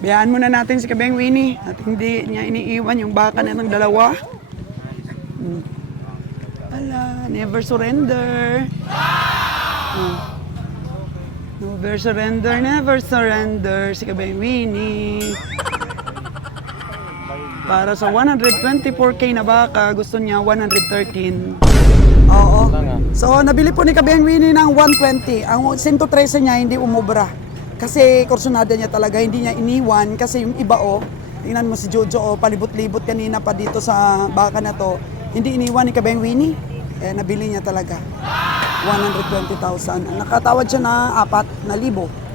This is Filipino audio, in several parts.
Biyaan muna natin si Kabeng Winnie at hindi niya iniiwan yung baka na ng dalawa. Ala, never surrender. Never surrender si Kabeng Winnie. Para sa 124K na baka, gusto niya 113. Oo. So, nabili po ni Kabeng Winnie ng 120. Ang 113 niya hindi umubra. Kasi kursunada niya talaga, hindi niya iniwan. Kasi yung iba tingnan mo si Jojo palibot-libot kanina pa dito sa baka na to. Hindi iniwan ni Kabeng Winnie. Nabili niya talaga. 120,000. Nakatawad siya na 4,000.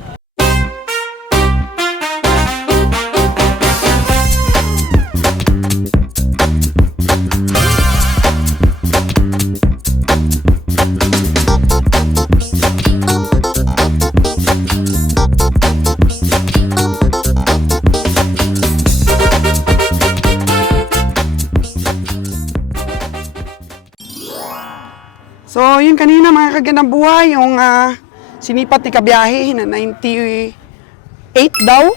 So, yun kanina mga kagandang buhay, yung sinipat ni Kabiyahe na 98 daw.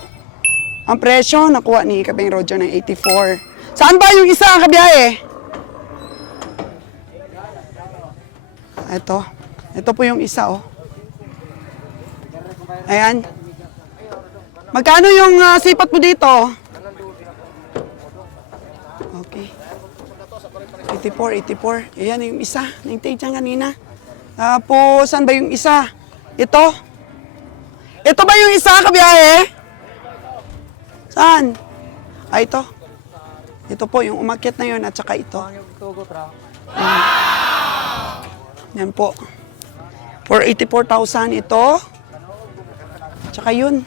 Ang presyo, nakuha ni Kabeng Roger ng 84. Saan ba yung isa, Kabiyahe? Ito. Ito po yung isa, Ayan. Magkano yung sipat mo dito? Okay. 84. Ayan yung isa. Nintay dyan kanina. Tapos, saan ba yung isa? Ito. Ito ba yung isa, Kabiyahe? Saan? Ito. Ito po, yung umakyat na yun at saka ito. Yan po. For 84,000 ito. Tsaka yun.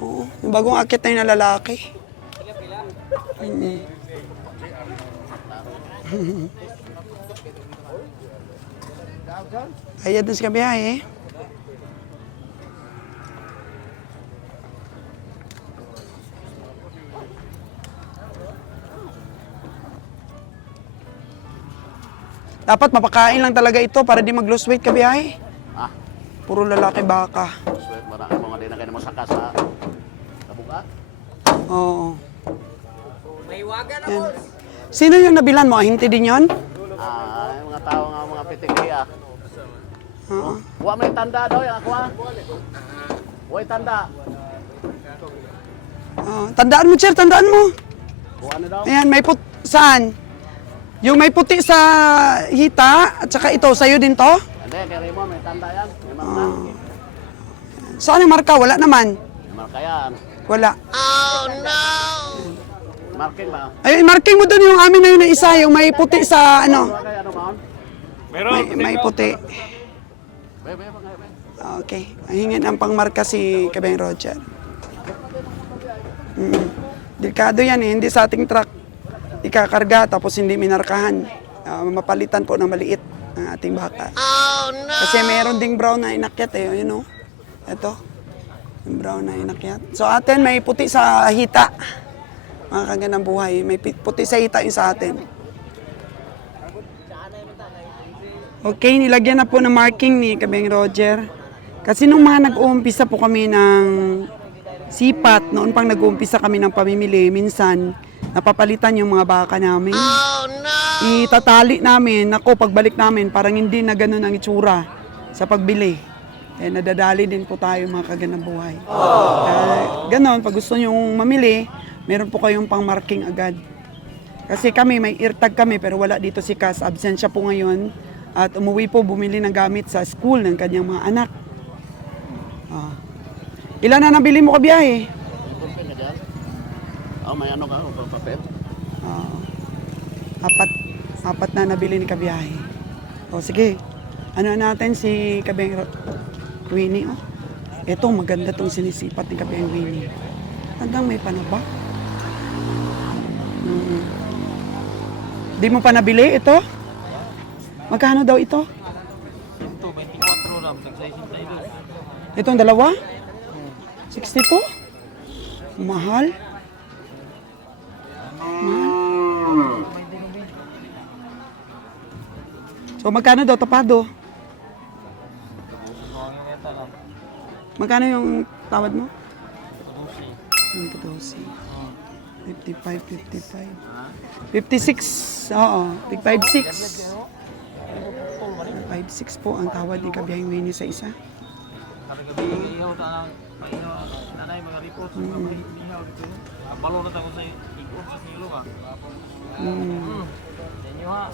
Oo, yung bagong akyat na yun na lalaki. Kaya doon sa Kabiyahe. Dapat mapakain lang talaga ito para di mag-lose weight, Kabiyahe. Puro lalaki baka. Sweat mo na kayo mga din na kayo mo saka sa kabuka? Oo. May waga na, Yan. boss. Sino yung nabilan mo? Hinti din yun? Yung mga tao nga mga pitikaya. Oo. Huwag may tanda daw yung ako Huwag tanda. Tandaan mo, Chair, tandaan mo. Huwag ano daw? Ayan, may saan? Yung may puti sa hita at saka ito, sa'yo din to? Hindi, kay Remo may tanda yan. May marka. Saan yung marka? Wala naman. May marka yan. Wala. Marking ba? Ay, marking mo doon yung amin na yun na isa, yung may puti sa ano. Huwag kayo ano maon? May puti. Be. Okay. Hingin ang pangmarka si Kabeng Roger. Delikado yan hindi sa ating truck ikakarga tapos hindi minarkahan. Mapalitan po ng maliit ang ating baka. Oh, no! Kasi meron ding brown na inakyat Ito. Yung brown na inakyat. So atin may puti sa hita. Mga kagandang buhay. May puti sa hita yung sa atin. Okay, nilagyan na po ng marking ni Kabeng Roger. Kasi nung mga nag-uumpisa po kami ng sipat, noon pang nag-uumpisa kami ng pamimili, minsan napapalitan yung mga baka namin. Oh, no! Itatali namin, pagbalik namin, parang hindi na ganun ang itsura sa pagbili. Nadadali din po tayo mga kagandang buhay. Ganon, pag gusto nyo mamili, meron po kayong pang-marking agad. Kasi kami, may eartag kami, pero wala dito si Cas. Absent siya po ngayon. At umuwi po, bumili ng gamit sa school ng kanyang mga anak. Ilan na nabili mo, Kabiyahe? Pulpin na dyan. May ano ka, papel. Apat na nabili ni Kabiyahe. Sige. Ano natin si Kabeng Winnie, Ito, maganda tong sinisipat ni Kabeng Winnie. Hanggang may panaba. Di mo pa nabili ito? Magkano daw ito? Ito, 24 lang. Itong dalawa? 62? Mahal? So magkano daw tapado? Magkano yung tawad mo? Saan ka 12? Oh. 55, 55. 56, oo. 56. 56 po ang tawad ni Kabiyahing Winnie sa isa. Sabi gabi, ihaw ta ng paihaw. Nanay, mga report sa mga ihaw dito. Ang balo na tayo sa ikot sa kilo ka. Inyo ha.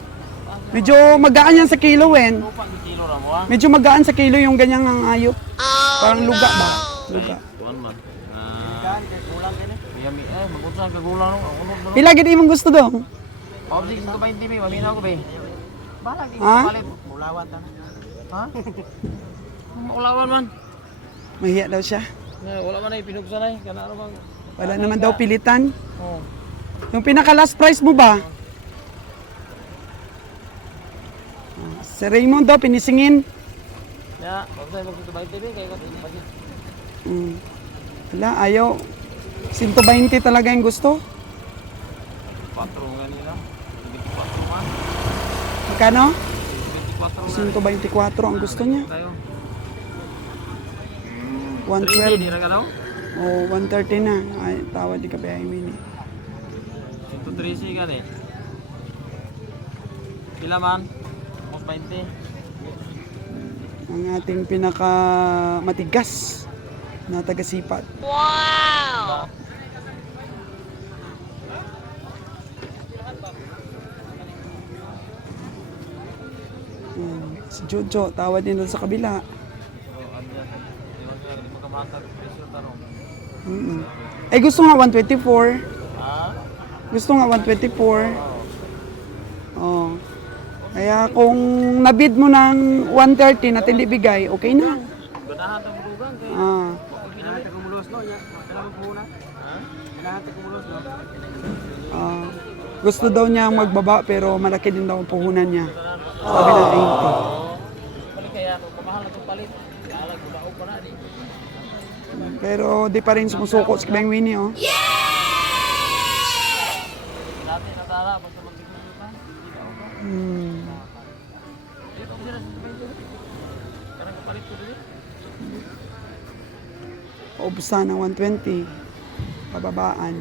Medyo magaan yan sa kilo, Wen. Upang kilo ra mo ha. Medyo magaan sa kilo yung ganyang ang ayop. Parang luga ba? Luga. Kuan man. Gaan kay kulang kini. Yami magunsa ka gulang no. Unod mo. Pila gid imong gusto dong? Public sa 20 mi, maminaw ko be. Balag di Ha? palit. Ulawan ta. Ha? Ulawan man. Mahiya daw siya. Wala man ay pinugsan ay kana ano bang. Wala naman daw pilitan. Oh. Yung pinaka last price mo ba? Si Raymond daw pinisingin. Ya, pag tayo magtutubay TV kay ko pag. Wala, ayaw. 120 talaga yung gusto. Patro nga nila. 24 man. Magkano? 24 124 ang gusto niya. tayo. 112. Di ra ka daw? O, 130 na. Ay, tawad di Kabiyahing Winnie. 113 ka din. Pila man? 20. Ang ating pinaka matigas na taga-sipat. Wow! Si Jojo, tawad din doon sa kabila. Eh, gusto nga 124. Ha? Gusto nga 124. Oh. Kaya kung nabid mo ng 130 at hindi bigay, okay na. Ganahan tang budugan kay. Ah. Kailangan ta kumulos no. Kailangan ko muna. Ha? Kailangan ta kumulos no. Ah. Gusto daw niya magbaba pero malaki din daw ang puhunan niya. Sabi ng 80. Balik kaya pamahal na tong palit. Kala ko baog pa na di. Pero di pa rin sumusuko si Kabiyahing Winnie, oh. Dati na tara basta magtigil pa. Di ka ako. Dito ko sila sa medyo. Karang kapalit ko dili. Paubusan ng 120. Pababaan.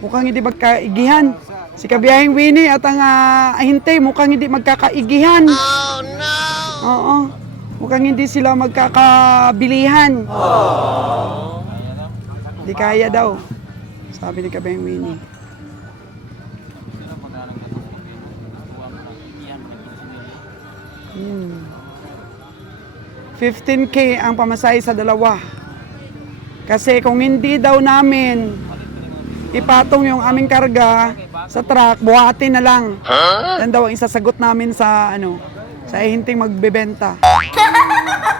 Mukhang hindi magkaigihan. Si Kabiyahing Winnie at ang ahinte mukhang hindi magkakaigihan. Oh no! Oo. Mukhang hindi sila magkakabilihan. Di kaya daw. Sabi ni Kabiyahing Winnie. Sila pagdalang ka to. Tuwa mo lang iyan na kinsinili. 15K ang pamasahe sa dalawa. Kasi kung hindi daw namin ipatong yung aming karga sa truck, buhatin na lang. Yan daw ang isasagot namin sa sa hinting magbebenta.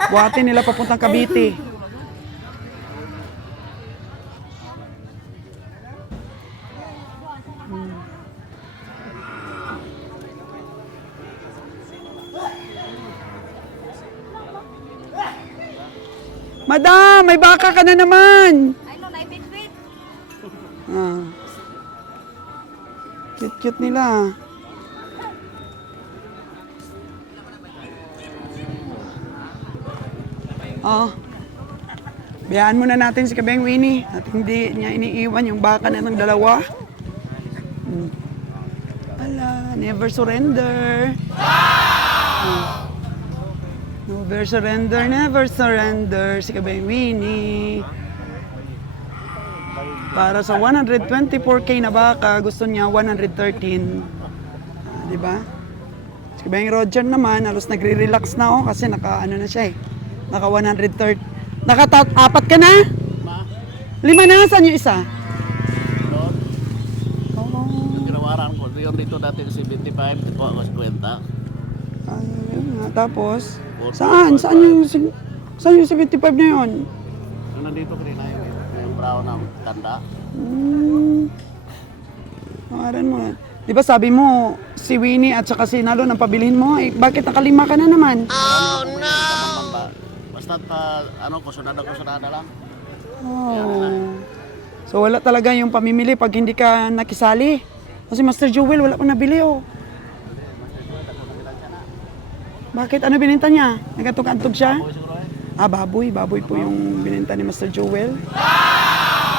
Buhatin nila papuntang Cavite. Madam, may baka ka na naman. Ay, no, naibit-bit. Ah. Cute-cute nila. Oo. Biyaan muna natin si Kabiyahing Winnie at hindi niya iniiwan yung baka na ng dalawa. Ala, never surrender. Never surrender, never surrender si Kabiyahing Winnie. Para sa 124K na baka, gusto niya 113. Di ba? Si Kabiyahing Roger naman, halos nagre-relax na kasi naka na siya eh. Naka 130. Apat ka na? 5 na, saan yung isa? Ginawaran ko. Yung dito dati 75, ito mas kwenta. Ayun nga, tapos, saan? Saan yung 75 na yun? Yung nandito ko rin na yung brown na tanda. Pangalan mo. Di ba sabi mo, si Winnie at saka si Nalo ang pabilihin mo? Eh, bakit nakalima ka na naman? Basta kusunada lang. Oh. So wala talaga yung pamimili pag hindi ka nakisali. Kasi Master Jewel, wala pang nabili oh. Bakit? Ano bininta niya? Nagatog-antog siya? Baboy. Baboy po yung binenta ni Master Joel.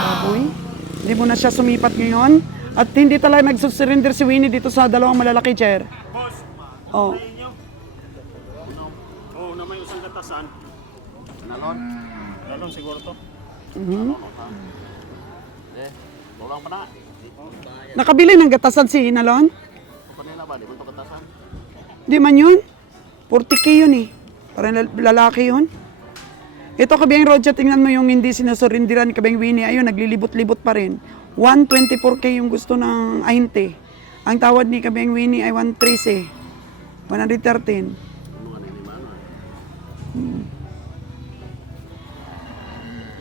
Baboy. Hindi mo na siya sumipat ngayon. At hindi talaga nagsusurrender si Winnie dito sa dalawang malalaki chair. Oh. Oo, na may usang gatasan. Nalon? Nalon siguro to. Tulang pa na. Nakabili ng gatasan si Inalon? Kanina ba? Di mo ito gatasan? Di man yun. 40K yun eh. Parang lalaki yun. Ito Kabeng Roger, tingnan mo yung hindi sinusurindiran ni Kabeng Winnie. Ayun, naglilibot-libot pa rin. 124K yung gusto ng 20. Ang tawad ni Kabeng Winnie ay 113. 113.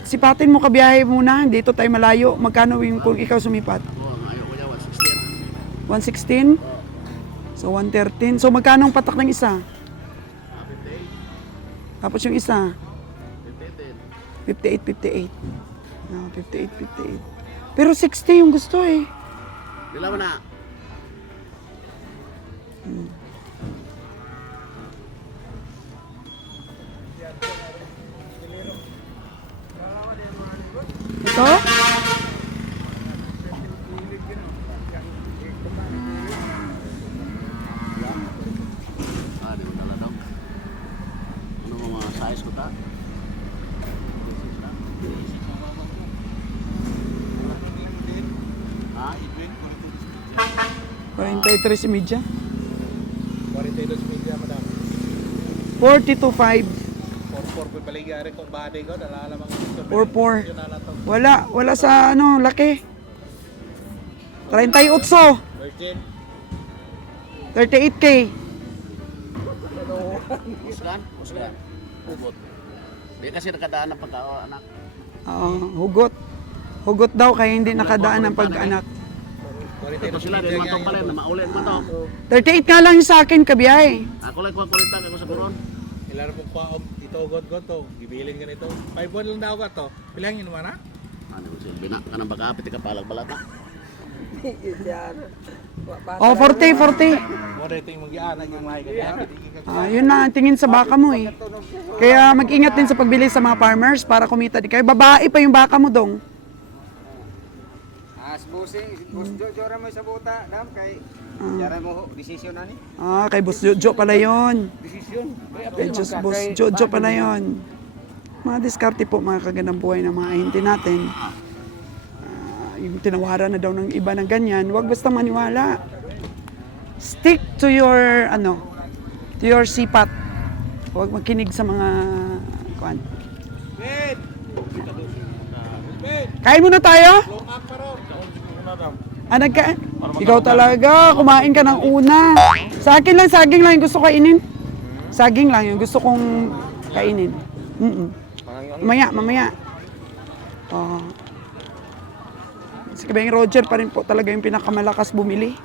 Sipatin mo kabiyahe muna. Dito tayo malayo. Magkano yung kung ikaw sumipat? Oo, ayaw ko niya, 116. 116? So 113. So magkano ang patak ng isa? 58. Tapos yung isa? 58. 58. No, 58. Pero 60 yung gusto eh. Dila mo na. Ito? Di mo dala daw. Ano mo mga size ko ta? Ha? 43 si Media. 42 media, madam. 42.5. 44 po paligari kung body ko, nalalamang 44. Wala sa ano, laki. 38. Virgin. 38K. Usgan? Usgan. Hugot. Di kasi nakadaan ng pagkao, anak. Hugot. Hugot daw kaya hindi nakadaan ng pag-anak. Ito sila, di naman ito pala, na maulit mo ito. 38 nga lang yung sa akin, kabiyahe. Ako lang kulitan ako sa buron. Ilan po pa ito god to. Gibilin ka nito. 5 buwan lang daw ka to. Pilang yun man ha? Ano mo silbi na, kanang bagapit, ikapalag balata. Oh, 40. Mo dito yung mag-ianag yung lahi ka. Yun na ang tingin sa baka mo eh. Kaya mag-ingat din sa pagbili sa mga farmers para kumita din kayo. Babae pa yung baka mo dong. Bus Jora mo sa buta, dam kay Jara mo desisyon na ni. Kay Boss Jojo pala yun. Desisyon. Kay Boss Jojo pala yun. Mga diskarte po mga kagandang buhay ng mga ahinti natin. Yung tinawaran na daw ng iba ng ganyan, huwag basta maniwala. Stick to your, to your sipat. Huwag makinig sa mga, kuan. Kain muna tayo? Ikaw talaga, kumain ka ng una. Sa akin lang, saging lang yung gusto kainin. Saging lang yung gusto kong kainin. Mamaya. Si Kabeng Roger pa rin po talaga yung pinakamalakas bumili.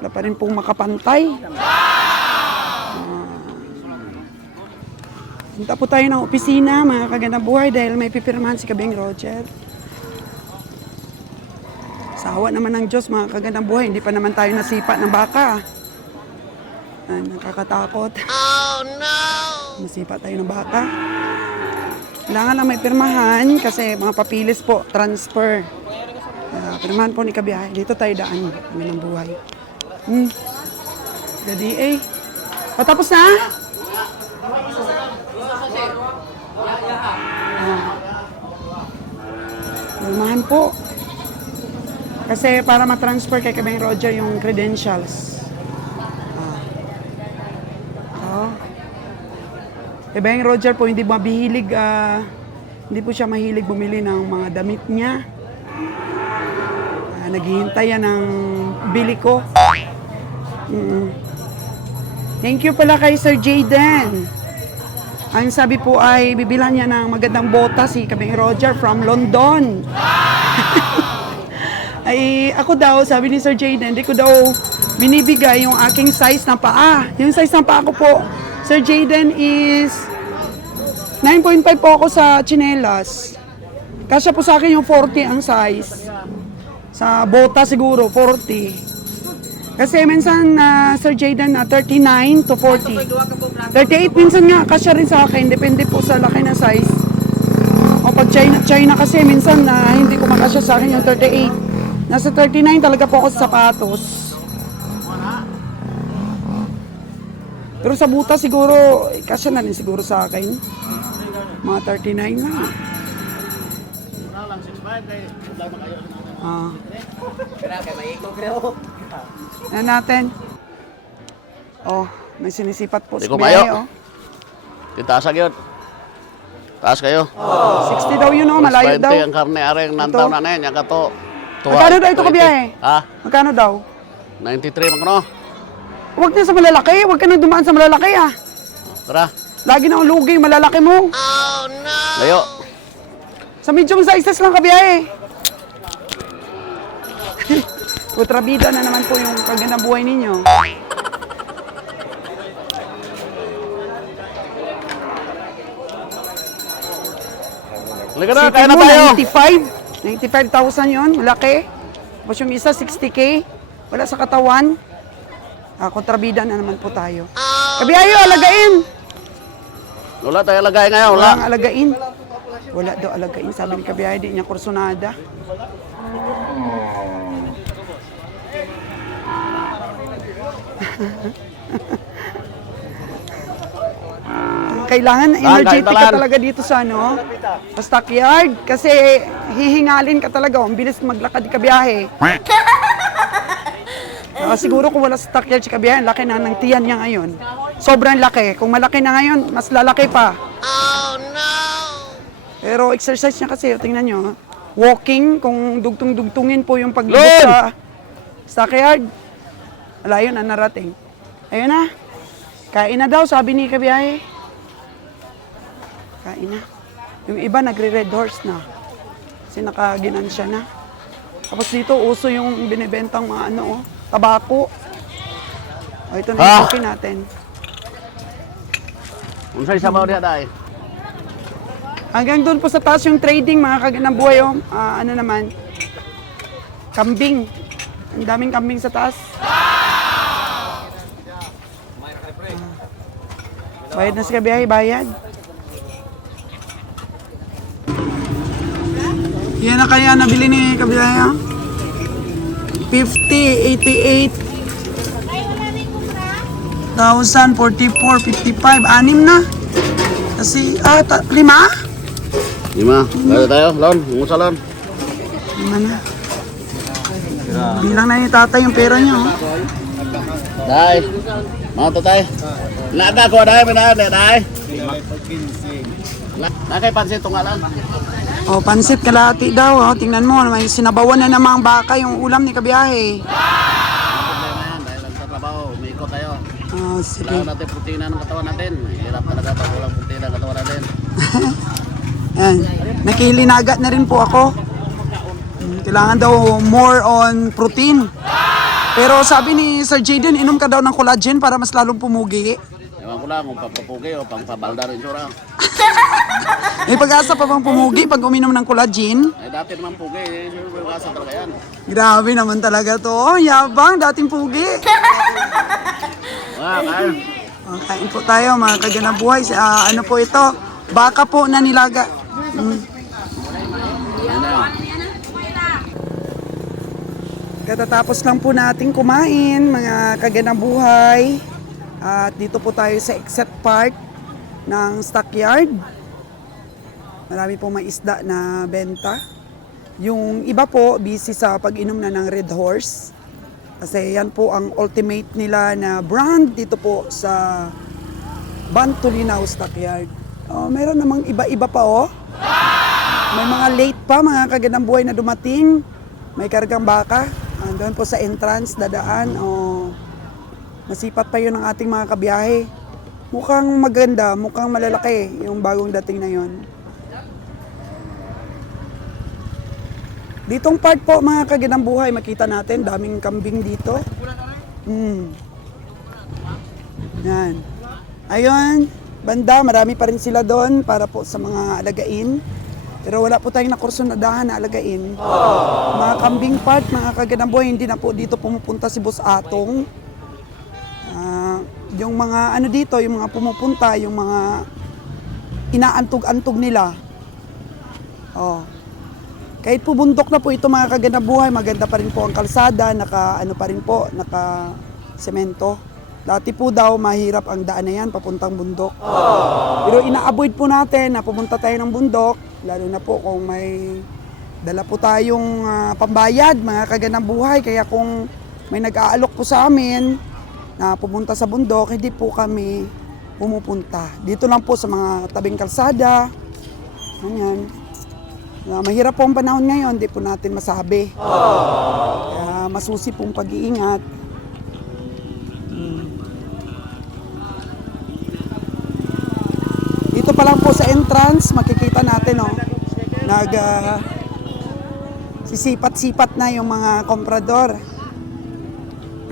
Wala pa rin pong makapantay. Punta po tayo ng opisina, mga kagandang buhay, dahil may pipirmahan si Kabeng Roger. Sawa naman ng Diyos, mga kagandang buhay. Hindi pa naman tayo nasipa ng baka. Nakakatakot. Oh no! Nasipa tayo ng baka. Kailangan lang may pirmahan kasi mga papilis po, transfer. Pirmahan po ni Kabiyahe. Dito tayo daan kami ng buhay. Gadi eh. Patapos na? Pirmahan po. Kasi para ma-transfer kay Kabeng Roger yung credentials. Kabeng Roger po hindi mabihilig, hindi po siya mahilig bumili ng mga damit niya. Naghihintay yan ng bili ko. Thank you pala kay Sir Jayden. Ang sabi po ay bibilhan niya ng magandang bota si Kabeng Roger from London. Ay ako daw, sabi ni Sir Jayden, hindi ko daw binibigay yung aking size ng paa. Yung size ng paa ko po, Sir Jayden, is 9.5 po ako sa tsinelas. Kasya po sa akin yung 40 ang size. Sa bota siguro, 40. Kasi minsan, Sir Jayden, 39 to 40. 38 minsan nga, kasya rin sa akin. Depende po sa laki ng size. O pag China kasi minsan hindi ko makasya sa akin yung 38. Nasa 39 talaga po ako sa sapatos. Pero sa buta siguro, kasya na rin siguro sa akin. Mga 39 lang. Wala lang 6'5" kay lang na kayo. Grabe, may ikaw pero. Yan natin. Oh, may sinisipat po Di sa ko biyahe, mayo. oh. Titaas yun. Taas kayo. 60 daw yun, oh, malayo 20 daw. ang karne aring nantaw na na yan. Yan ka to. Magkano daw ito 20. kabiyahe? Ha? Magkano daw? 93 magkano? Huwag na sa malalaki. Huwag ka na dumaan sa malalaki, ah. Tara. Lagi na ang lugi, malalaki mo. Layo. Sa medium sizes lang kabiyahe. Putrabida na naman po yung kagandang buhay ninyo. Halika na, Isipin kaya na mo, tayo. 95,000 yun, malaki. Tapos yung isa, 60K. Wala sa katawan. Kontrabida na naman po tayo. Kabiyahe, alagain. Wala tayo lagay ngayon. Wala. Walang alagain. Wala daw alagain. Sabi ni kabiyahe, di niya kursunada. Kailangan energetic ka talan. talaga dito sa sa stockyard kasi hihingalin ka talaga. Ang bilis maglakad ka biyahe. Siguro kung wala sa stockyard si kabiyahe, laki na ng tiyan niya ngayon. Sobrang laki. Kung malaki na ngayon, mas lalaki pa. Oh no! Pero exercise niya kasi, tingnan nyo. Walking, kung dugtong-dugtungin po yung paglibot sa stockyard, wala yun, narating. Ayun na. Kain na daw, sabi ni kabiyahe. Kain na. Yung iba nagre-red horse na. Kasi nakaginansya na. Tapos dito, uso yung binibentang mga tabako. O, ito na yung cookie natin. Unsay sabaw diha dai? Hanggang doon po sa taas yung trading, mga kagandang buhay. Ano naman, kambing. Ang daming kambing sa taas. Bayad na si kabiyahe, bayad. Yan na kaya nabili ni kabiyahe. 50, 88, 1,000, 44, 55, anim na. Kasi, 5? Lima. Kaya tayo, Lon. Umusa, Lon. 5 na. Bilang na ni tatay yung pera niyo. Dai. Mga tatay. Naga ko dai, minaan dai. Nakay pansin tungalan. Pansit kalahati daw. Tingnan mo, may sinabawan na namang baka yung ulam ni kabiyahe. Problema yan dahil lang sa trabaho, umikot tayo. Sige. Kailangan natin protina ng katawan natin. Hirap talaga pag walang protina ng katawan natin. Yan. Nakilinagat na rin po ako. Kailangan daw more on protein. Pero sabi ni Sir Jayden, inom ka daw ng collagen para mas lalong pumugi. Ewan ko lang kung papapugi o pang pabalda rin sura. May pag-asa pa bang pumugi pag uminom ng collagen? Dati naman pugi, siyempre may asa talaga yan. Grabe naman talaga to. Yabang, dating pugi. Kain. Kain po tayo mga kagandang buhay. Ano po ito? Baka po na nilaga. Katatapos lang po natin kumain, mga kagandang buhay. At dito po tayo sa exit part ng stockyard. Marami po may isda na benta. Yung iba po, busy sa pag-inom na ng Red Horse. Kasi yan po ang ultimate nila na brand dito po sa Bantulinaw Stockyard. Meron namang iba-iba pa May mga late pa, mga kagandang buhay na dumating. May kargang baka. Doon po sa entrance, dadaan. Masipat pa yun ng ating mga kabiyahe. Mukhang maganda, mukhang malalaki yung bagong dating na yon. Ditong part po, mga kagandang buhay, makita natin, daming kambing dito. Yan. Ayun, banda, marami pa rin sila doon para po sa mga alagain. Pero wala po tayong nakursunadahan na alagain. Mga kambing part, mga kaganamboy, hindi na po dito pumupunta si Boss Atong. Yung mga ano dito, yung mga pumupunta, yung mga inaantog-antog nila. Oh. Kahit po bundok na po ito mga kaganabuhay, maganda pa rin po ang kalsada, naka semento. Dati po daw mahirap ang daan na yan papuntang bundok. Pero ina-avoid po natin na pumunta tayo ng bundok, lalo na po kung may dala po tayong pambayad, mga kaganabuhay. Kaya kung may nag-aalok po sa amin na pumunta sa bundok, hindi po kami pumupunta. Dito lang po sa mga tabing kalsada. Ganyan. Mahirap po ang panahon ngayon, hindi po natin masabi. Kaya masusi pong pag-iingat. Dito pa lang po sa entrance, makikita natin sisipat-sipat na yung mga komprador.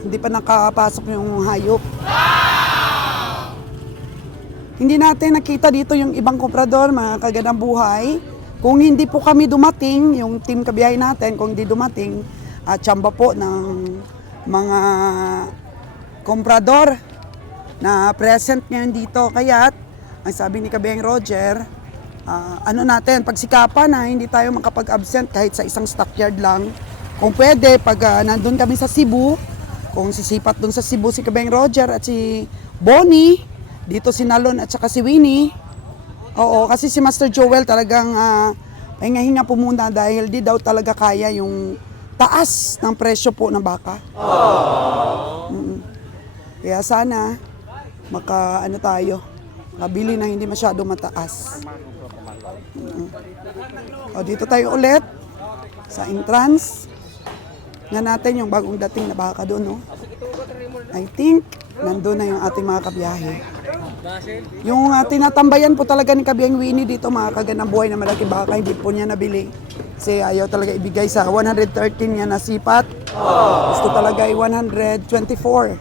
Hindi pa nakapasok yung hayop. Hindi natin nakita dito yung ibang komprador, mga kaganang buhay. Kung hindi po kami dumating, yung team kabiyahe natin, kung hindi dumating, tsamba po ng mga komprador na present ngayon dito. Kaya ang sabi ni Kabeng Roger, pagsikapan na hindi tayo makapag-absent kahit sa isang stockyard lang. Kung pwede, pag nandun kami sa Cebu, kung sisipat dun sa Cebu si Kabeng Roger at si Bonnie, dito si Nalon at saka si Winnie. Oo, kasi si Master Joel talagang hinga-hinga po muna dahil di daw talaga kaya yung taas ng presyo po ng baka. Kaya sana tayo, mabili na hindi masyado mataas. O, dito tayo ulit sa entrance. Nga natin yung bagong dating na baka doon, no? I think nandun na yung ating mga kabiyahe. Yung tinatambayan po talaga ni Kabiyang Winnie dito, mga kaganang buhay na malaki baka, hindi po niya nabili. Kasi ayaw talaga ibigay sa 113 niya na sipat. Gusto talaga ay 124.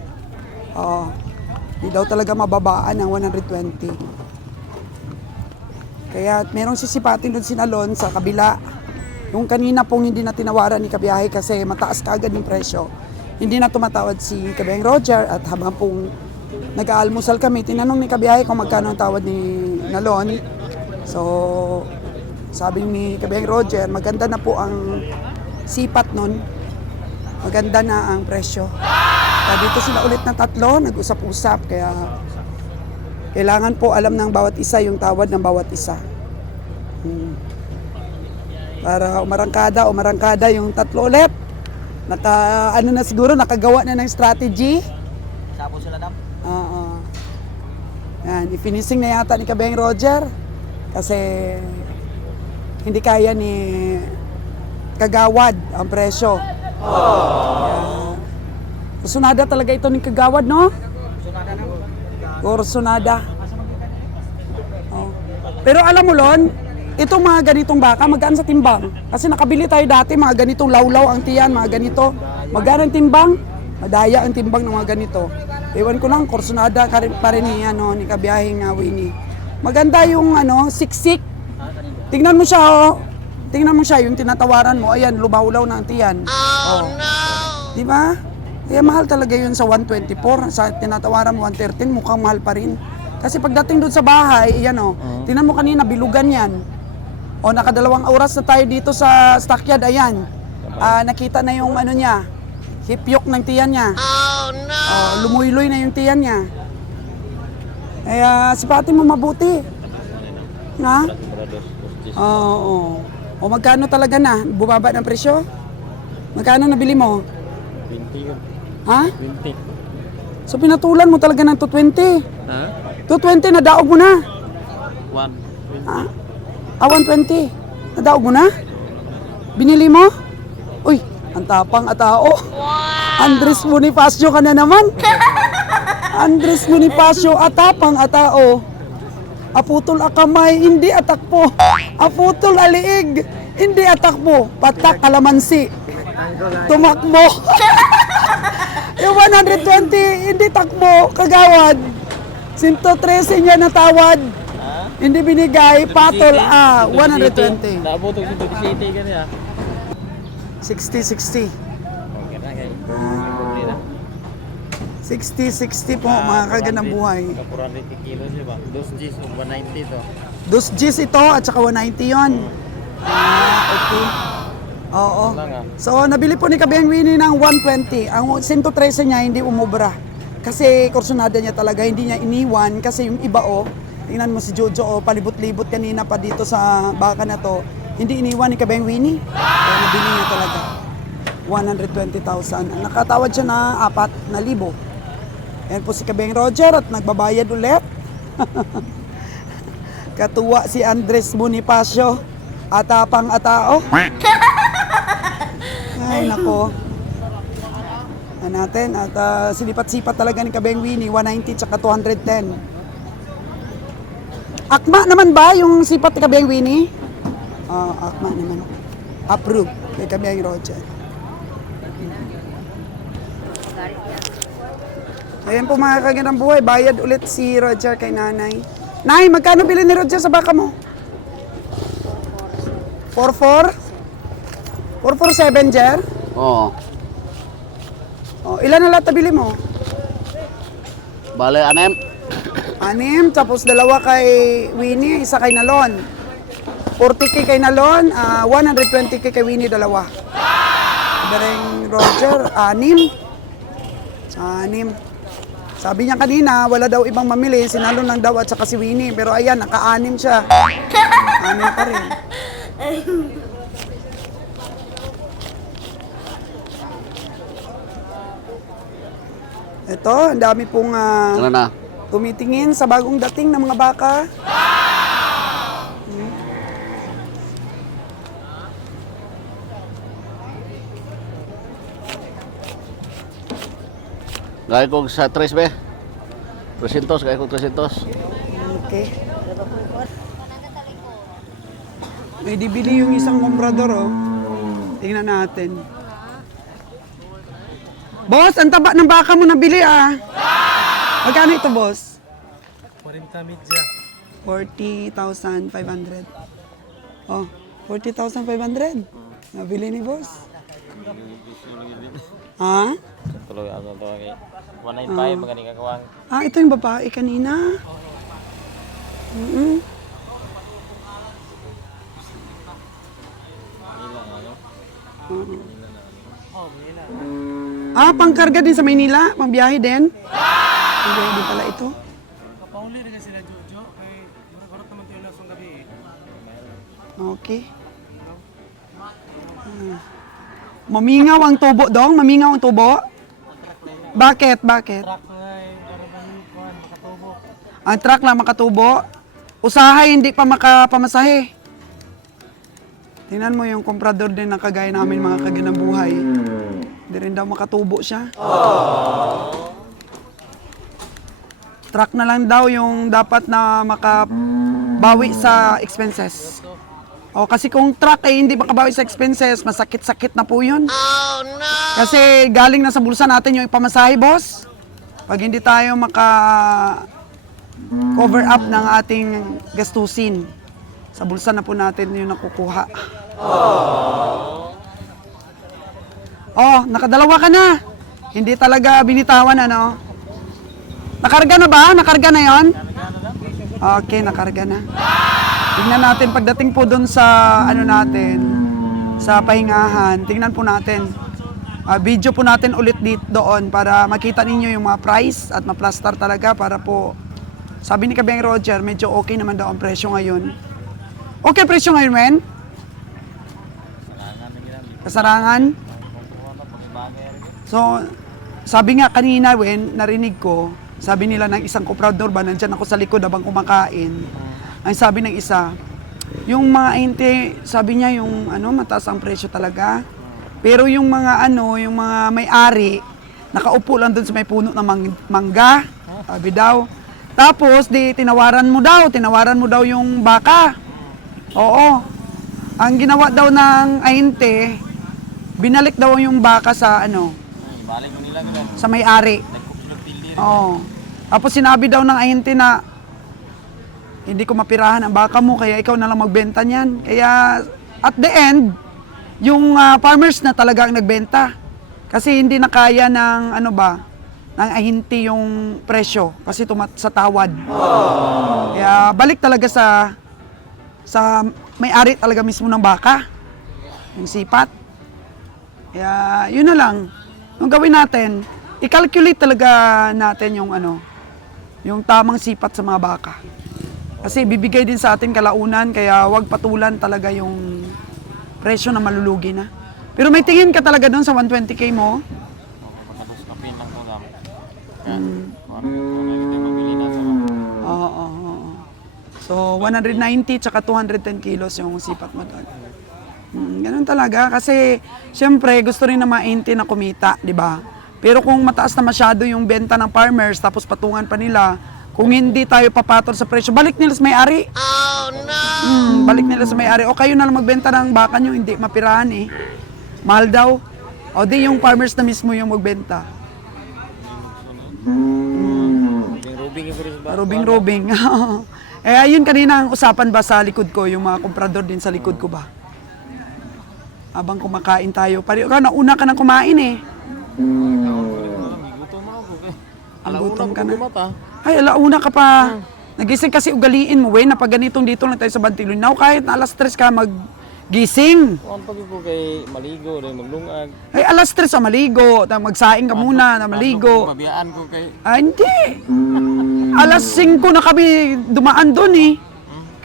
Di daw talaga mababaan ng 120. Kaya merong sisipatin doon si Nalon sa kabila. Yung kanina pong hindi na tinawaran ni Kabiyahe kasi mataas kaagad yung presyo. Hindi na tumatawad si Kabiyang Roger at habang pong nag-aalmusal kami, tinanong ni Kabiyahe kung magkano ang tawad ni Nalon. So, sabi ni Kabiyang Roger, maganda na po ang sipat nun. Maganda na ang presyo. Kaya dito sila ulit na tatlo, nag-usap-usap. Kaya kailangan po alam ng bawat isa yung tawad ng bawat isa. Para umarangkada yung tatlo ulit. Nakagawa na ng strategy. Sapo sila dam. Oo. Yan, i-finishing na yata ni Kabeng Roger. Kasi hindi kaya ni Kagawad ang presyo. Kursunada talaga ito ni Kagawad, no? Kursunada. Oh. Pero alam mo, Lon, itong mga ganitong baka, magkaan sa timbang. Kasi nakabili tayo dati, mga ganitong lawlaw ang tiyan, mga ganito. Magkaan ang timbang? Madaya ang timbang ng mga ganito. Ewan ko lang, kursunada pa rin ni Kabiyahing Winnie. Maganda yung siksik. Tingnan mo siya, oh. Tingnan mo siya, yung tinatawaran mo, ayan, lubaw-law na ang tiyan. Oh, no! Di ba? Kaya mahal talaga yun sa 124. Sa tinatawaran mo 113, mukhang mahal pa rin. Kasi pagdating doon sa bahay, ayan tingnan mo kanina, bilugan yan. O, nakadalawang oras na tayo dito sa stockyard, ayan. Nakita na yung niya, hipyok ng tiyan niya. Oh, no! Lumuy-luy na yung tiyan niya. Kaya sipatin mo mabuti. Na? Oo. O magkano talaga na? Bumaba ng presyo? Magkano nabili mo? 20 yun. Ha? 20. So pinatulan mo talaga ng 220? Ha? 220 nadaog mo na? 120. 120. Nadaog mo na? Binili mo? Uy, ang tapang atao. Wow! Andres Bonifacio ka na naman. Andres Bonifacio, atapang atao. Aputol akamay, hindi atakpo. Aputol aliig, hindi atakpo. Patak kalamansi. Tumakbo. Yung 120, hindi takbo, Kagawad. 113 niya natawad. Hindi binigay, patol 120. Naabot ko sa city ganyan. 60-60. Okay na kay. Problema na. 60-60 po mga kagandang buhay. Kapuran 20 kilos siya ba? 2 Gs o 190 to. 2 Gs ito at saka 190 yon. Okay. Oo. Lang ah. So, nabili po ni Kabeng Winnie ng 120. Ang 113 niya hindi umubra. Kasi kursunada niya talaga, hindi niya iniwan. Kasi yung iba tingnan mo si Jojo palibot-libot kanina pa dito sa baka na to. Hindi iniwan ni Kabeng Winnie. Kaya nabili niya talaga. 120,000. Nakatawad siya na 4,000. Ayan po si Kabeng Roger at nagbabayad ulit. Katuwa si Andres Bonifacio. Atapang atao. Ay, nako. Yan natin. At silipat-sipat talaga ni Kabeng Winnie. 190 tsaka 210. Akma naman ba yung sipat ni Kabeng Winnie? Akma naman. Approve kay Kabeng Roger. Ayan po mga kagandang buhay. Bayad ulit si Roger kay nanay. Nay, magkano bilhin ni Roger sa baka mo? 4-4? 4-4-7, Jer? Oo. Ilan na lahat na bili mo? Bale, 6, tapos 2 kay Winnie, 1 kay Nalon. 40k kay Nalon, 120k kay Winnie, 2. Dareng Roger, 6. Sabi niya kanina, wala daw ibang mamili, si Nalon lang daw at saka si Winnie. Pero ayan, naka-6 siya. 6 pa rin. Ito, ang dami pong ano na? tumitingin sa bagong dating ng mga baka. Gaya ko sa 3 be. 300, gaya ko 300. Okay. May dibili yung isang komprador, Tingnan natin. Boss, ang taba ng baka mo nabili, Magkano ito, boss? 40 media. 40,500. 40,500. Nabili ni boss. Ha? Tuloy ako to kay 195 magani kakawang. Ito yung babae kanina. Pangkarga din sa Maynila? Pangbiyahe din? Pangbiyahe din pala ito. Kapauli rin sila Jojo kay murag-urot naman tayo lasong gabi. Okay. Mamingaw ang tubo, dong? Mamingaw ang tubo? Bakit? Bakit? Truck ngay karabang kuan makatubo. Ang truck lang makatubo. Usahay, hindi pa makapamasahe. Tingnan mo yung komprador din na kagaya namin mga kaganang buhay. Hindi rin daw makatubo siya. Truck na lang daw yung dapat na makabawi sa expenses. Kasi kung truck ay hindi makabawi sa expenses, masakit-sakit na po yun. Oh, no! Kasi galing na sa bulsa natin yung ipamasahe, boss. Pag hindi tayo cover up ng ating gastusin, sa bulsa na po natin yung nakukuha. Nakadalawa ka na. Hindi talaga binitawan, ano? Nakarga na ba? Nakarga na yon? Okay, nakarga na. Tingnan natin pagdating po doon sa sa pahingahan. Tingnan po natin. Video po natin ulit doon para makita ninyo yung mga price at ma-plaster talaga para po. Sabi ni Kabeng Roger, medyo okay naman daw ang presyo ngayon. Okay presyo ngayon, men? Kasarangan? So, sabi nga kanina, narinig ko, sabi nila ng isang komprador ba, nandyan ako sa likod habang kumakain. Ang sabi ng isa, yung mga sabi niya yung mataas ang presyo talaga. Pero yung mga yung mga may-ari, nakaupo lang doon sa may puno ng mangga, sabi daw. Tapos tinawaran mo daw yung baka. Oo. Ang ginawa daw ng ahente, binalik daw yung baka sa Balik mo nila gano'n. sa may-ari. Nagkukulog tildi. Oo. Tapos sinabi daw ng ahente na hindi ko mapirahan ang baka mo, kaya ikaw na lang magbenta niyan. Kaya at the end, yung farmers na talaga ang nagbenta. Kasi hindi na kaya ng ano ba, ng ahinti yung presyo kasi sa tawad. Kaya balik talaga sa may-ari talaga mismo ng baka, yung sipat. Kaya yun na lang. Yung gawin natin, i-calculate talaga natin yung ano, yung tamang sipat sa mga baka. Kasi bibigay din sa atin kalaunan, kaya wag patulan talaga yung presyo na malulugi na. Pero may tingin ka talaga doon sa 120K mo? Tapos kapin lang ko lang. Kaya, kita mabili na sa mga. Oo. So, 190 tsaka 210 kilos yung sipat mo doon. Ganun talaga. Kasi, syempre, gusto rin na maintain na kumita, di ba? Pero kung mataas na masyado yung benta ng farmers, tapos patungan pa nila, kung hindi tayo papatol sa presyo, balik nila sa may-ari. Oh, no! Balik nila sa may-ari. O kayo na lang magbenta ng baka nyo, hindi mapirahan eh. Mahal daw. O di yung farmers na mismo yung magbenta. Rubing yung sa Rubing. Eh, ayun kanina ang usapan ba sa likod ko, yung mga komprador din sa likod ko ba? Habang kumakain tayo. Nauna ka nang kumain eh. Gutom ako. Gutom ka na. Mata. Ay, alauna ka pa. Nagising kasi ugaliin mo, na pag ganitong dito lang tayo sa Bantilunaw, kahit na alas 3 ka maggising. Kuan pag ko kay maligo rin maglungag. Ay, alas 3 sa maligo. Magsaing ka muna na maligo. Mabiyaan ko kay Ah, hindi. Alas 5 na kami dumaan doon eh.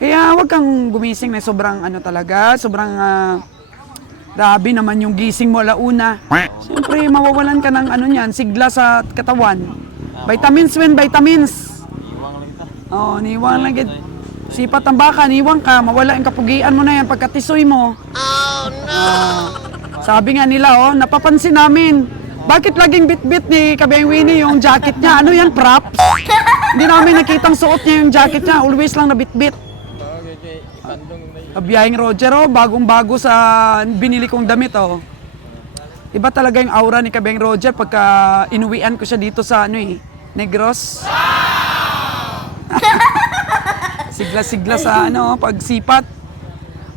Kaya wag kang gumising na sobrang ano talaga, sobrang grabe naman yung gising mo alauna. Siyempre, mawawalan ka ng ano niyan, sigla sa katawan. Vitamins, vitamins. iwang lang ta. Oh, niwang lang. Sipat ang baka, niwang ka, mawala yung kapugian mo na yan pagkatisoy mo. Oh, no! Sabi nga nila, napapansin namin, bakit laging bit-bit ni Kabeng Winnie yung jacket niya? Ano yan, props? Hindi namin nakitang suot niya yung jacket niya, always lang na bit-bit. Bagay kay ikandong na Kabiyahing Roger, bagong-bago sa binili kong damit, Iba talaga yung aura ni Kabeng Roger pagka inuwian ko siya dito sa Negros. Sigla-sigla sa pagsipat.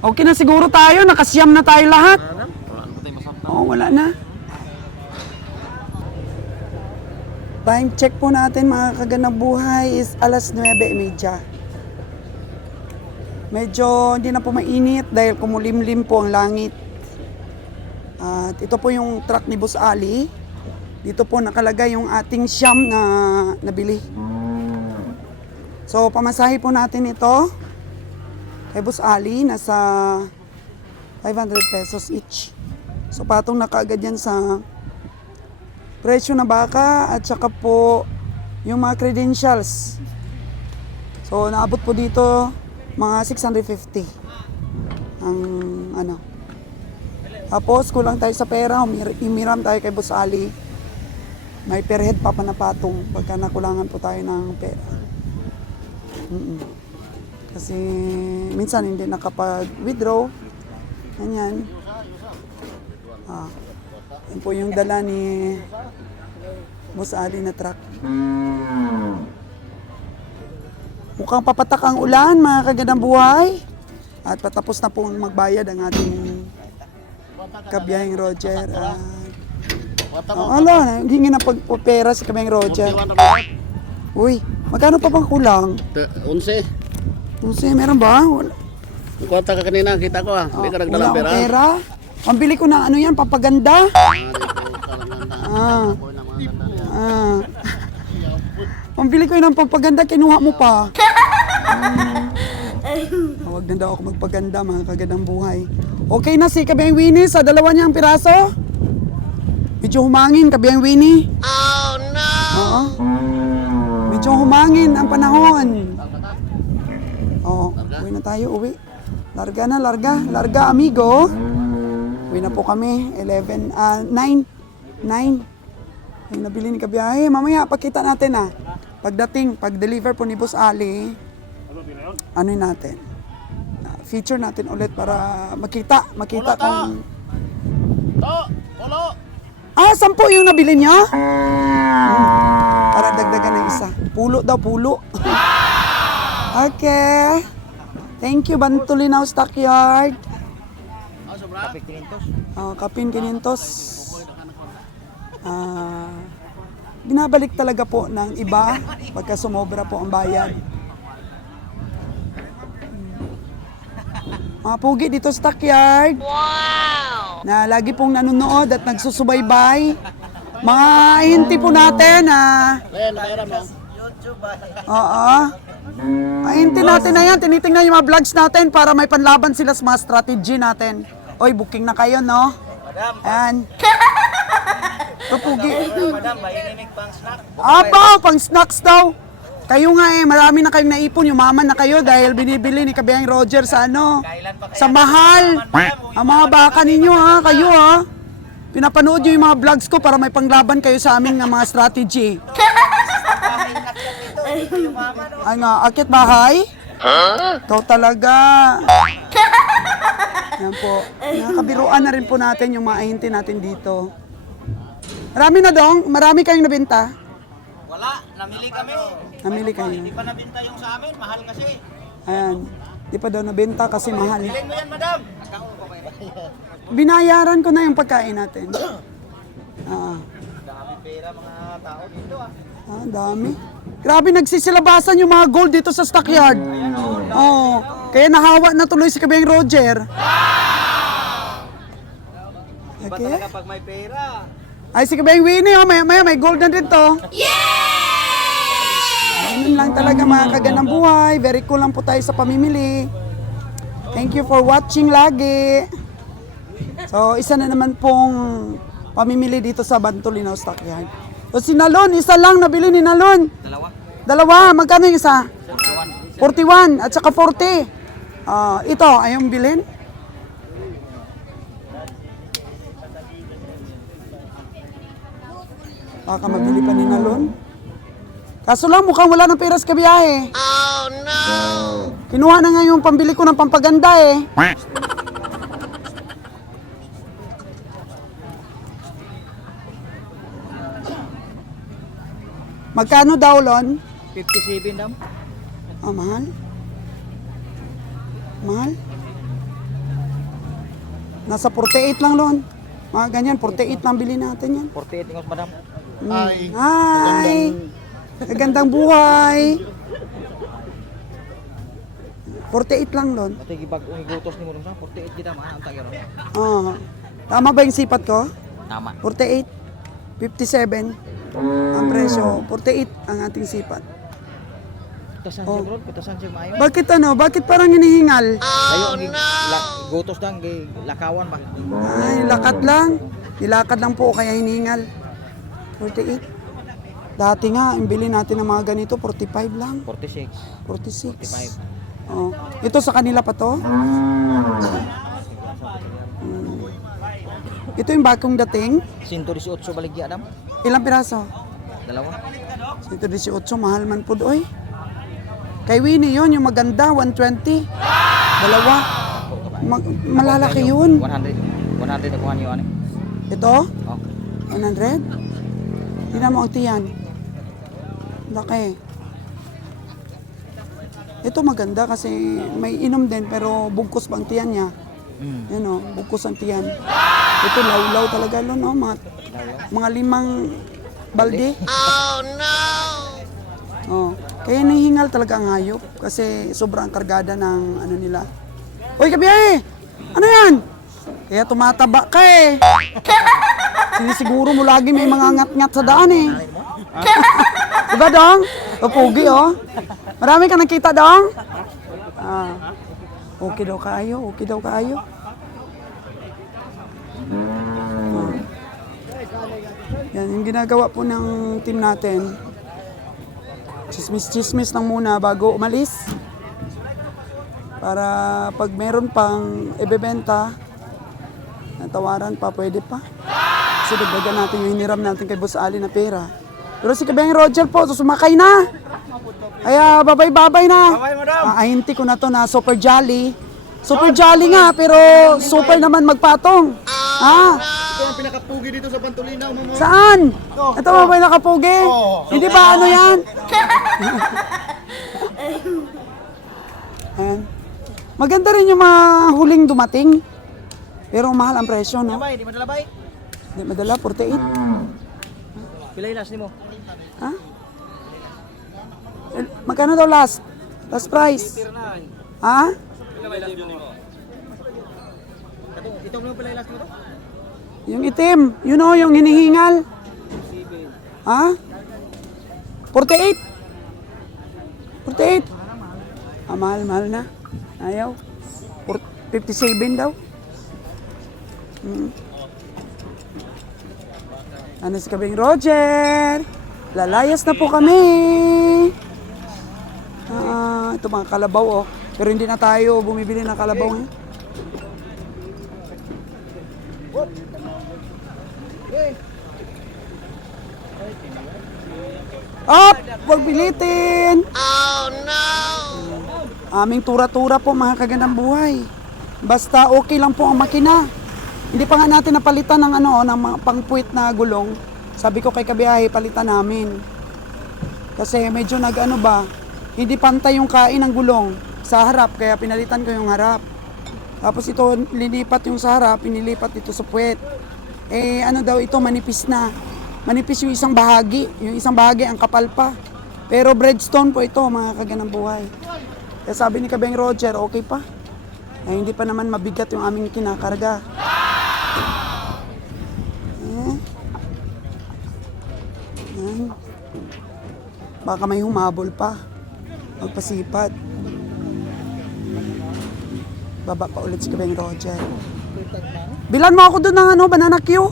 Okay na siguro tayo, nakasiyam na tayo lahat. wala na tayo masarap. Wala na. Time check po natin mga kaganang buhay is alas 9:30. Medyo hindi na po mainit dahil kumulimlim po ang langit. At ito po yung truck ni Boss Ali. Dito po nakalagay yung ating siyam na nabili. So, pamasahe po natin ito kay Boss Ali, nasa 500 pesos each. So, patong na kaagad yan sa presyo na baka at saka po yung mga credentials. So, naabot po dito mga 650 ang ano. Tapos, kulang tayo sa pera, umiram tayo kay Boss Ali. May per head pa panapatong pagka nakulangan po tayo ng pera. Kasi minsan hindi nakapag-withdraw. Ganyan. Yan po yung dala ni Boss Ali na truck. Mukhang papatak ang ulan, mga kagandang buhay. At patapos na pong magbayad ang ating Kabiyahing Roger. Hingi na pagpapera si Kabiyahing Roger. Uy, magkano pa bang kulang? 11. Meron ba? Wala. Kuwanta ka kanina, kita ko Hindi ka nagdalang Wala akong pera. pera. Pambili ko ng yan, papaganda. Pambili ko yun ng papaganda, kinuha mo pa. Huwag na daw ako magpaganda, mga kagandang buhay. Okay na si Kabiyahing Winnie sa dalawa niyang piraso? Medyo humangin, Kabiyahing Winnie. Oh no! Oo. Medyo humangin ang panahon. Uwi na tayo, uwi. Larga, amigo. Uwi na po kami, 9. Yung nabili ni Kabiyahe. Mamaya, pakita natin pag-deliver po ni Boss Ali, ano natin? Feature natin ulit para makita kung... Polo! 10 yung nabili niya? Para dagdagan ng isa. Pulo daw, pulo. Okay. Thank you, Bantulinaw Stockyard. Kapin 500. Binabalik talaga po ng iba pagka sumobra po ang bayad. Mga pugi dito sa Stockyard. Wow! Na lagi pong nanonood at nagsusubaybay. Mga hinti po natin na... Oo. Hinti natin na yan. Tinitingnan yung mga vlogs natin para may panlaban sila sa mga strategy natin. Oy, booking na kayo, no? Ayan. Ito, pugi. Madam, mahihinig pang snack. Apo, pang snacks daw. Kayo nga marami na kayong naipon, yumaman na kayo dahil binibili ni Kabiyang Roger sa ano, sa mahal. Ang mga baka ninyo ha, kayo ha. Pinapanood nyo yung mga vlogs ko para may panglaban kayo sa aming mga strategy. Ano, akit bahay? Ikaw talaga. Yan po. Nakabiruan na rin po natin yung mga ahinti natin dito. Marami na dong? Marami kayong nabenta? Wala, namili kami. Namili kayo. Hindi pa nabenta yung sa amin, mahal kasi. Ayan. Di pa daw nabenta kasi mahal. Bilhin mo yan, madam. Binayaran ko na yung pagkain natin. Dami pera mga tao dito Dami. Grabe, nagsisilabasan yung mga gold dito sa Stockyard. Oo. Kaya nahawa na tuloy si Kabiyang Roger. Iba Okay. talaga pag may pera. Ay, si Kabiyang Winnie, maya may gold na rin to. Ganun lang talaga mga kaganang buhay. Very cool lang po tayo sa pamimili. Thank you for watching lagi. So, isa na naman pong pamimili dito sa Bantulinaw Stockyard. So, si Nalon, isa lang nabili ni Nalon. Dalawa. Magkano yung isa? 41 at saka 40. Ito, ayong bilhin. Baka mabili pa ni Nalon. Kaso lang, mukhang wala ng pera sa kabiyahe. Oh, no! Kinuha na nga yung pambili ko ng pampaganda eh. Magkano daw, Lon? 57 daw. Mahal? Mahal? Nasa 48 lang, Lon. Mga ganyan, 48 lang bilhin natin yan. 48 ingos, madam. Hi! Magandang buhay! 48 lang, Lon. Pati gibag gutos ni mo sa 48 kita man ang tagero. Tama ba yung sipat ko? Tama. 48, 57 ang presyo. 48 ang ating sipat. Pitasan siya bro, pitasan siya maayo. Bakit ano? Bakit parang hinihingal? Ayo gutos dang lakawan ba. Ay, lakat lang. Nilakad lang po kaya hinihingal. 48. Dati nga, imbili natin ng mga ganito, 45 lang. 46. 46. 45. Oh. Ito sa kanila pa to? Ito yung bagong dating. 118 baligya dam. Ilang piraso? Dalawa. 118, mahal man po doy. Kay Winnie yun, yung maganda, 120. Dalawa. Malalaki yun. 100 na kuha niyo ani. Ito? Oh. 100? Tingnan mo ang tiyan. Laki. Ito maganda kasi may inom din pero bugkos bang tiyan niya. Yan o, bugkos ang tiyan. Ito law-law talaga lo, no? Mga 5 balde. Oh no! Oh, kaya nahihingal talaga ang hayop kasi sobrang kargada ng ano nila. Uy, kabiyahe! Ano yan? Kaya tumataba ka eh. Sinisiguro mo lagi may mga ngat-ngat sa daan eh. Diba dong? Pugi oh. Marami ka nakita dong? Okay daw kaayo, okay daw kaayo. Yan, yung ginagawa po ng team natin. Chismis-chismis lang muna bago umalis. Para pag meron pang ibebenta, natawaran pa, pwede pa. Kasi dagdagan natin yung hiniram natin kay Boss Ali na pera. Pero si Kabiyang Roger po, sumakay na. Kaya babay-babay na. Bye, madam. Ahinti ko na to na super jolly. Super jolly nga, pero super naman magpatong. Ito ang pinakapugi dito sa Bantulinaw, mama. Saan? Ito ba ba nakapugi? Hindi ba ano yan? Ayan. Maganda rin yung mga huling dumating. Pero mahal ang presyo, no? Bay, di madala bay. Hindi madala, 48. Pilay last nimo. Ha? Magkano daw last? Last price? Ha? Ito mo pilay last mo to? Yung itim. You know, yung hinihingal. Ha? 48. 48. Ah, mahal na. Ayaw. 57 daw. Ano si Kabing Roger? Lalayas na po kami. Ito mga kalabaw, oh. Pero hindi na tayo bumibili ng kalabaw ngayon. Up! Huwag bilitin! Oh, no! Aming tura-tura po, mga kagandang buhay. Basta okay lang po ang makina. Hindi pa nga natin napalitan ng ng mga pangpuwit na gulong. Sabi ko kay kabiyahe, palitan namin. Kasi medyo hindi pantay yung kain ng gulong sa harap, kaya pinalitan ko yung harap. Tapos ito, lilipat yung sa harap, pinilipat ito sa puwet. Daw ito, manipis na. Manipis yung isang bahagi. Yung isang bahagi, ang kapal pa. Pero breadstone po ito, mga kaganang buhay. Kaya sabi ni Kabeng Roger, okay pa. Hindi pa naman mabigat yung aming kinakarga. Baka may humabol pa. Magpasipad. Baba pa ulit si Kabeng Roger. Bilan mo ako doon ng banana Q.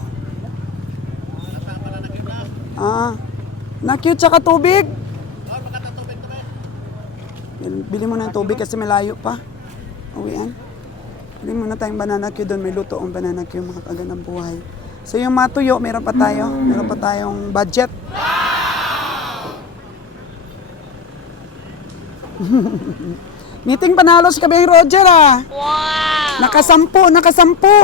Na Q tsaka tubig. Bili mo ng tubig kasi malayo pa. Uwian. Bili mo na tayong banana Q doon. May luto ang banana Q, mga kagandang buhay. So yung matuyo, meron pa tayo. Meron pa tayong budget. Meeting panalo si Kabeng Roger, ah. Wow! Nakasampu.